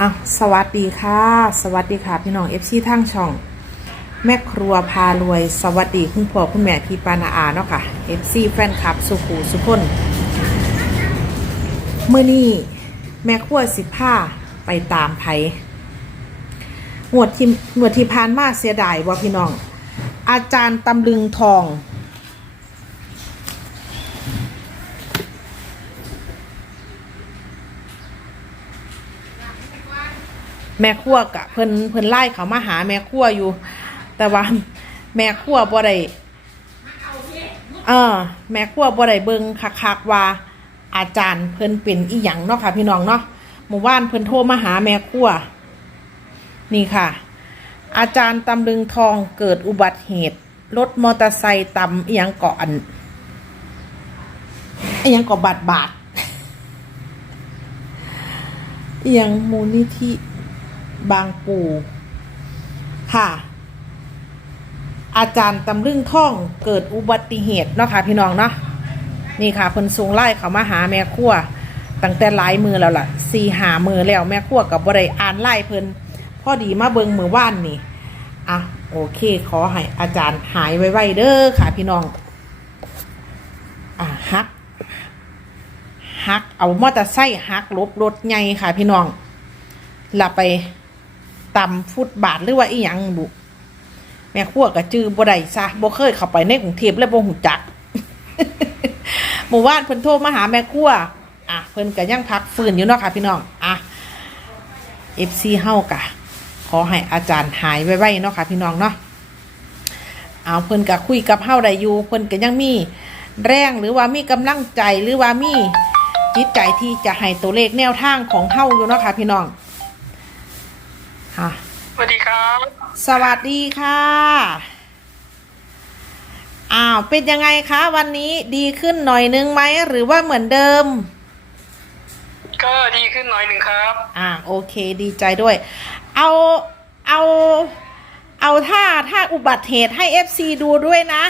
อะสวัสดีค่ะ สวัสดีค่ะ พี่น้องเอฟซีทั้งช่อง แม่ครัวพารวย สวัสดีคุณพ่อคุณแม่พี่ปานาอาเนาะค่ะเอฟซีแฟนคลับ สุขูสุขคนเมื่อนี้แม่ครัวสิผ้าไปตามไผหมวดที่หมวดที่พานมาเสียดายว่าพี่น้อง อาจารย์ตำลึงทอง แม่ครัวกะเพิ่นเพิ่นไล่เขามาหาแม่ครัวอยู่ แต่ว่าแม่ครัวบ่ได้เออ แม่ครัวบ่ได้เบิ่งคักๆว่าอาจารย์เพิ่นเป็นอีหยังเนาะค่ะพี่น้องเนาะหมู่บ้านเพิ่นโทรมาหาแม่ครัวนี่ค่ะ อาจารย์ตำลึงทองเกิดอุบัติเหตุรถมอเตอร์ไซค์ตำอีหยังเกาะอันอีหยังเกาะบาดบาดอีหยังมูลนิธิ บางปูค่ะ อาจารย์ตำลึงท่องเกิดอุบัติเหตุเนาะค่ะพี่น้องเนาะนี่ค่ะเพิ่นสูงไล่เขามาหาแม่ครัวตั้งแต่หลายมือแล้วล่ะสี่หามือแล้วแม่ครัวกับบริอ่านไล่เพิ่นพอดีมาเบิงมือว่านนี่อะโอเคขอให้อาจารย์หายไวๆเด้อค่ะพี่น้องอะฮักฮักเอามอเตอร์ไซค์ฮักลบรถใหญ่ค่ะพี่น้องหลับไป ตำฟุตบาทหรือว่าอีหยังบุแม่ขั้วกับจือบ่ได้ซะบ่เคยเข้าไปในกรุงเทพและบ่หูจักหมู่บ้านเพิ่นโทรมาหาแม่ขั้วอะเพิ่นก็ยังพักฟื้นอยู่เนาะค่ะพี่น้องอะ FC เฮากะ ขอให้อาจารย์หายไวๆเนาะค่ะพี่น้องเนาะเอาเพิ่นก็คุยกับเฮาได้อยู่เพิ่นก็ยังมีแรงหรือว่ามีกำลังใจหรือว่ามีจิตใจที่จะให้ตัวเลขแนวทางของเฮาอยู่เนาะค่ะพี่น้อง ค่ะสวัสดีครับ สวัสดีค่ะ อ้าว เป็นยังไงคะวันนี้ดีขึ้นหน่อยนึงไหม หรือว่าเหมือนเดิม ก็ดีขึ้นหน่อยหนึ่งครับ อ่าโอเค ดีใจด้วย เอา เอา เอาถ้าถ้าอุบัติเหตุให้ FC ดูด้วยนะ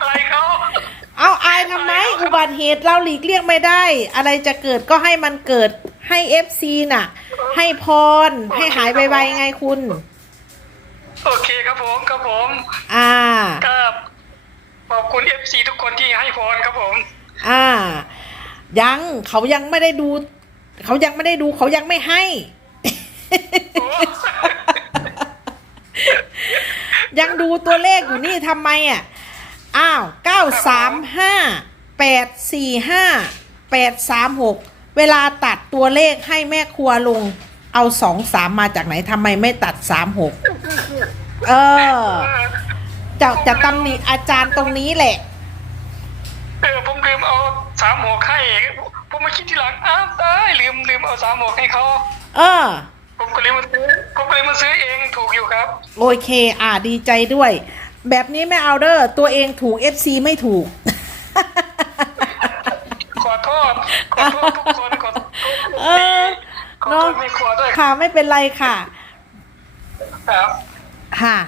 อะไรเขาเอาอายทำไม อุบัติเหตุเราหลีกเลี่ยงไม่ได้ อะไรจะเกิดก็ให้มันเกิด ให้ FC น่ะ ให้พร ให้หายไวๆไงคุณ โอเคครับผมครับผม อ่าก็ขอบคุณเอฟซีทุกคนที่ให้พรครับผม อ่า ยังเขายังไม่ได้ดู เขายังไม่ได้ดู เขายังไม่ให้โอ้ยังดูตัวเลขอยู่นี่ทำไมอะ อ้าวเก้าสามห้าแปดสี่ห้าแปดสามหก เวลาตัดตัวเลขให้แม่ครัวลงเอาสองสามมาจากไหนทำไมไม่ตัดสามหกเออจะจะตำหนิอาจารย์ตรงนี้แหละ เออผมลืมเอาสามหมวกให้ ผมมาคิดทีหลังอ้าวตายลืมลืมเอาสามหมวกให้เขาเออ ผมก็เลยมาซื้อผมก็เลยมาซื้อเองถูกอยู่ครับ โอเค อ่าดีใจด้วย แบบนี้ไม่เอาเด้อตัวเองถูก FC ไม่ถูก คนขอโทษเออขอโทเนาะษไม่ครัวด้วยค่ะไม่เป็นไรค่ะ ครับค่ะ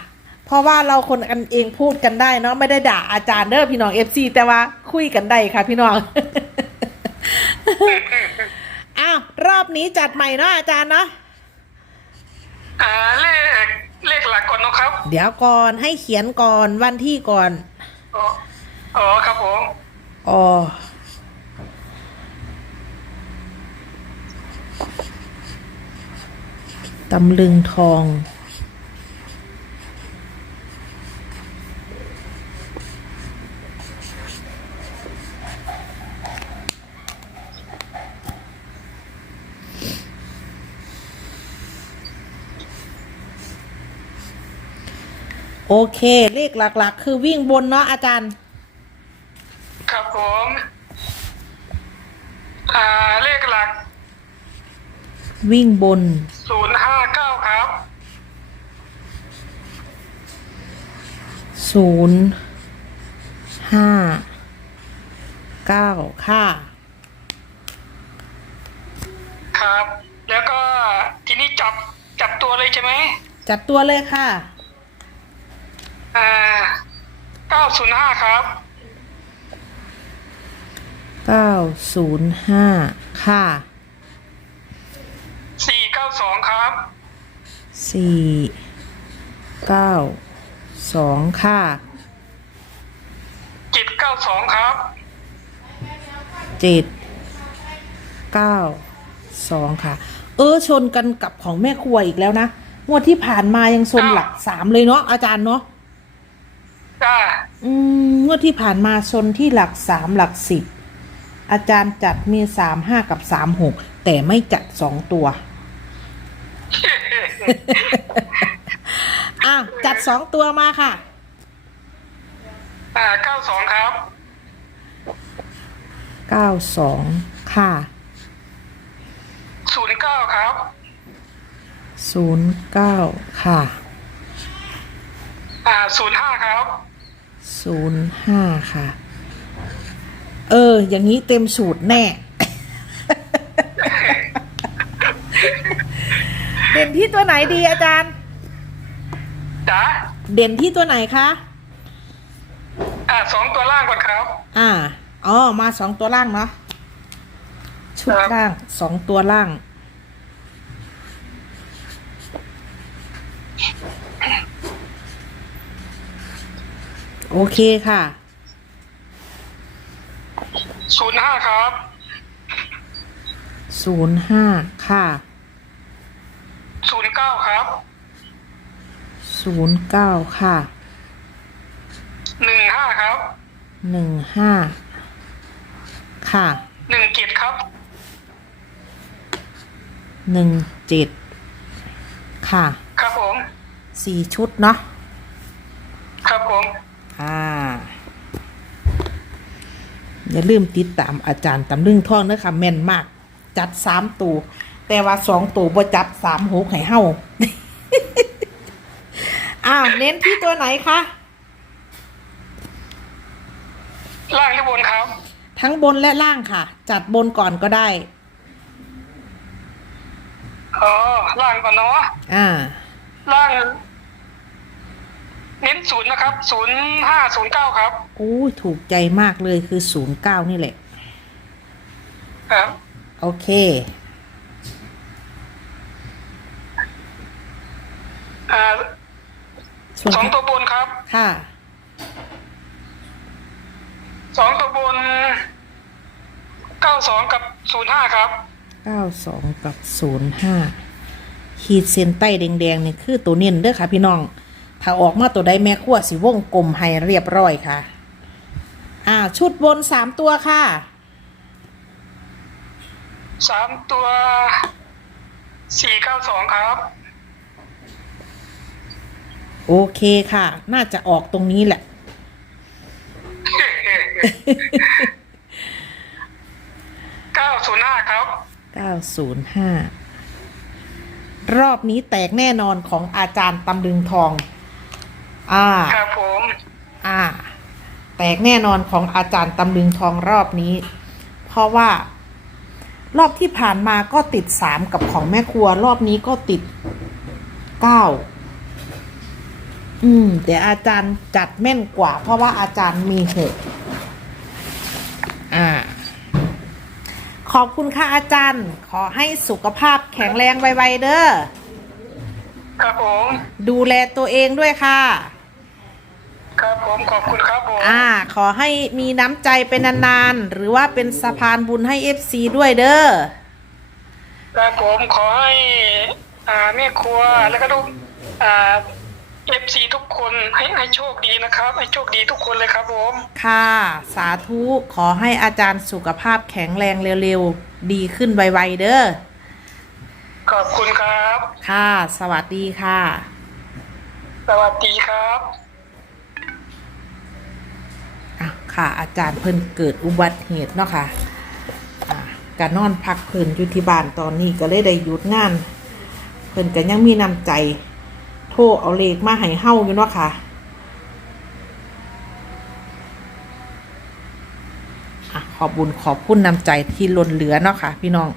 เพราะว่าเราคนกันเองพูดกันได้เนาะไม่ได้ด่าอาจารย์เด้อพี่น้อง FC แต่ว่าคุยกันได้ค่ะ พี่น้อง อ้าวรอบนี้จัดใหม่เนาะอาจารย์เนาะอ่าเลขเลขหลักก่อนเนอะครับเดี๋ยวก่อนให้เขียนก่อนวันที่ก่อน อ๋ออ๋อครับผม อ๋อ ตำลึงทอง โอเค เลขหลัก ๆ คือวิ่งบนเนาะอาจารย์ ครับผม อ่า เลขหลัก วิ่งบน ศูนย์ห้าเก้าครับศูนย์ห้าเก้าค่ะ ครับ แล้วก็ทีนี้จับจับตัวเลยใช่ไหมจัดตัวเลยค่ะ อ่าเก้าศูนย์ห้าครับ เก้าศูนย์ห้าค่ะ สองครับ สี่เก้าสองค่ะเจ็ดเก้าสองครับ เจ็ดเก้าสองค่ะ เออชนกันกับของแม่ครัวอีกแล้วนะงวดที่ผ่านมายังชนหลักสามเลยเนาะอาจารย์เนาะจ้าอืมงวดที่ผ่านมาชนที่หลักสามหลักสิบอาจารย์จัดมีสามห้ากับสามหกแต่ไม่จัดสองตัว อะจัดสองตัวมาค่ะ อ่าเก้าสองครับ เก้าสองค่ะ ศูนย์เก้าครับ ศูนย์เก้าค่ะ อ่าศูนย์ห้าครับ ศูนย์ห้าค่ะ เออ อย่างนี้เต็มสูตรแน่ เด่นที่ตัวไหนดีอาจารย์ จ้าเด่นที่ตัวไหนคะอ่าสองตัวล่างก่อนครับ อ่าอ๋อมาสองตัวล่างเนาะชุดครับ ล่างสองตัวล่าง โอเคค่ะ ศูนย์ห้าครับ ศูนย์ห้าค่ะศูนย์ เก้าครับศูนย์เก้าค่ะหนึ่งห้าครับหนึ่งห้าค่ะหนึ่งเจ็ดครับหนึ่งเจ็ดค่ะ ครับผมสี่ชุดเนาะครับผมอ่า อย่าลืมติดตามอาจารย์ตำลึงท่องนะคะแม่นมาก จัดสามตัว แต่ว่าสองตัวบ่จับสามหกให้เฮาอ้าวเน้นที่ตัวไหนคะล่างหรือบนครับ ทั้งบนและล่างค่ะ จัดบนก่อนก็ได้อ๋อล่างก่อนเนาะอ่าล่าง เน้นศูนย์นะครับศูนย์ห้าศูนย์เก้าครับโอ้ยถูกใจมากเลยคือศูนย์เก้านี่แหละ ครับ โอเค อ่า ส่วนสองตัวบนครับ ค่ะ สองตัวบนเก้าสองกับศูนย์ห้าครับ เก้าสองกับศูนย์ห้าขีดเส้นใต้แดงๆนี่คือตัวเน้นเด้อค่ะ พี่น้อง ถ้าออกมาตัวใดแม่ขั้วสิวงกลมให้เรียบร้อยค่ะ อ่า ชุดบนสามตัวค่ะ สามตัวสี่เก้าสองครับ โอเคค่ะ น่าจะออกตรงนี้แหละ เก้าศูนย์ห้าครับ905รอบนี้แตกแน่นอนของอาจารย์ตำลึงทอง อ่า ครับผม อ่า แตกแน่นอนของอาจารย์ตำลึงทองรอบนี้ เพราะว่า รอบที่ผ่านมาก็ติดสามกับของแม่ครัว รอบนี้ก็ติดเก้า อืมแต่อาจารย์จัดแม่นกว่า เพราะว่าอาจารย์มีหกอ่า ขอบคุณค่ะอาจารย์ ขอให้สุขภาพแข็งแรงไวๆเด้อ ครับผม ดูแลตัวเองด้วยค่ะ ครับผม ขอบคุณครับผม อ่า ขอให้มีน้ำใจเป็นนานๆ หรือว่าเป็นสะพานบุญให้ FC ด้วยเด้อ ครับผม ขอให้ อ่าแม่ครัวแล้วก็ลูกอ่า เอฟซีทุกคนให้ให้โชคดีนะครับ ให้โชคดีทุกคนเลยครับผมค่ะ สาธุขอให้อาจารย์สุขภาพแข็งแรงเร็วๆ ดีขึ้นไวๆเด้อขอบคุณครับ ค่ะ สวัสดีค่ะ สวัสดีครับอะค่ะ อาจารย์เพิ่นเกิดอุบัติเหตุเนาะค่ะอะการนอนพักเพิ่นอยู่ที่บ้านตอนนี้ก็เลยได้หยุดงาน เพิ่นก็ยังมีน้ำใจ โทรเอาเลขมาให้เฮาอยู่เนาะค่ะขอบบุญขอบคุณน้ำใจที่ล้นเหลือเนาะค่ะพี่น้อง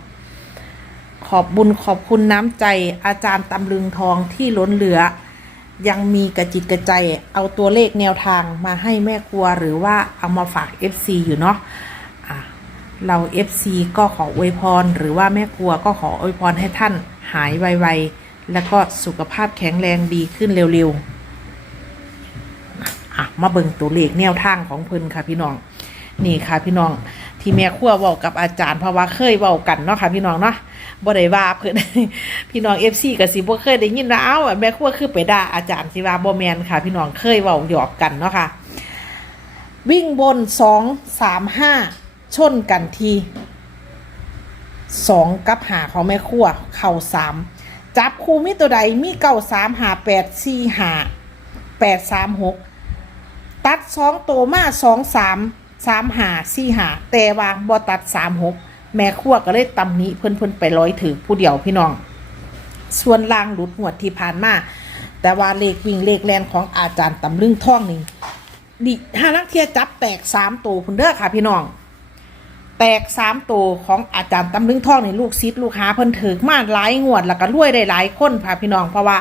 ขอบบุญขอบคุณน้ำใจอาจารย์ตำลึงทองที่ล้นเหลือ ยังมีกระจิตกระใจเอาตัวเลขแนวทางมาให้แม่ครัวหรือว่าเอามาฝาก FC อยู่เนาะะเรา FC ก็ขออวยพร หรือว่าแม่ครัวก็ขออวยพรให้ท่านหายไวๆ แล้วก็สุขภาพแข็งแรงดีขึ้นเร็วๆอะมาเบิ่งตัวเลขแนวทางของเพิ่นค่ะพี่น้อง นี่ค่ะพี่น้องที่แม่ครัวเว้ากับอาจารย์เพราะว่าเคยเว้ากันเนาะค่ะพี่น้องเนาะบ่ได้ว่าเพิ่นพี่น้อง FC ก็สิบ่เคยได้ยินว่าเอ้าแม่ครัวคือไปด่าอาจารย์สิว่าบ่แมนค่ะ พี่น้องเคยเว้าหยอกกันเนาะค่ะ วิ่งบน2 3 5ชนกันที2กับหาของแม่ครัวเข้า3 จับคู่มีตัวใดมีเก้า3 5 8 4 5 8 3 6ตัดสองตัวมาสองสามสามหาสี่หาแต่ว่าบ่ตัดสามหกแม่ครัวก็เลยตำนี้เพิ่นเพิ่นไปร้อยถือผู้เดียวพี่น้อง ส่วนล่างหลุดหวดที่ผ่านมาแต่ว่าเลขวิ่งเลขแลนของอาจารย์ตำลึงท่องนี่ดิห้านักเทียจับแตกสามตัวพุ่นเด้อค่ะพี่น้อง แตกสามตัวของอาจารย์ตำลึงทองในลูกซิดลูกหาเพิ่นถือมาหลายงวดแล้วก็รวยได้หลายคนค่ะพี่น้องเพราะว่า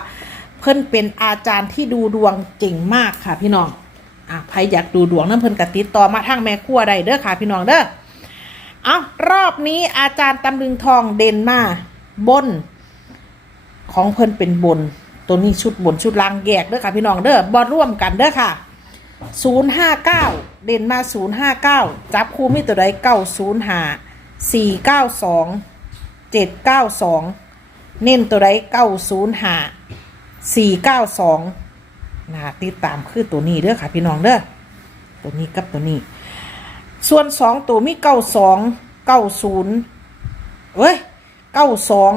เพิ่นเป็นอาจารย์ที่ดูดวงเก่งมากค่ะพี่น้องอะใครอยากดูดวงน้ำเพิ่นกติดต่อมาทางแม่ครัวได้เด้อค่ะพี่น้องเด้อเอารอบนี้อาจารย์ตำลึงทองเด่นมาบน ของเพิ่นเป็นบน ตัวนี้ชุดบนชุดล่างแยกเด้อค่ะพี่น้องเด้อบอร่วมกันเด้อค่ะ 059เด่นมา059จับคู่มีตัวใด905 492 792เน้นตัวใด905 492นะคะติดตามคือตัวนี้เด้อค่ะพี่น้องเด้อตัวนี้กับตัวนี้ ส่วนสองตัวมีเก้าสองเก้าศูนย์เว้ยเก้าสอง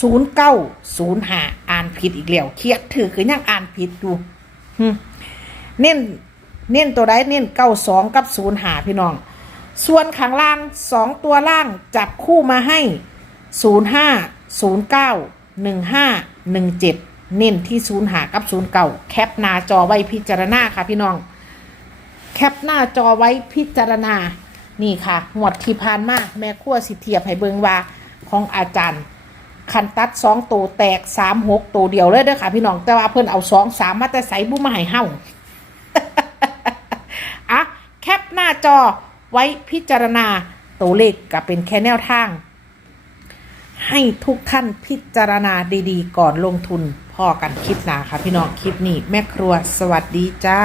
ศูนย์เก้าศูนย์หาอ่านผิดอีกแล้วเครียดถือคือยังอ่านผิดอยู่เน้น เน้นตัวใดเน้นเก้าสองกับศูนย์หาพี่น้อง ส่วนข้างล่างสองตัวล่างจับคู่มาให้ศูนย์ห้าศูนย์เก้าหนึ่งห้าหนึ่งเจ็ดเน้นที่ศูนย์หากับศูนย์เก่าแคปหน้าจอไว้พิจารณาค่ะพี่น้อง แคปหน้าจอไว้พิจารณา นี่ค่ะหวดที่ผ่านมาแม่ขั้วสิเทียบให้เบิงว่าของอาจารย์คันตัดสองตัวแตกสามหกตัวเดียวเลยเด้อค่ะพี่น้องแต่ว่าเพิ่นเอาสองสามมาแต่ใส่บุ้มาให้เฮาอะแคป หน้าจอไว้พิจารณาตัวเลขก็เป็นแค่แนวทาง ให้ทุกท่านพิจารณาดีๆ ก่อนลงทุนพอกันคลิปหนาค่ะพี่น้องคลิปนี้แม่ครัวสวัสดีจ้า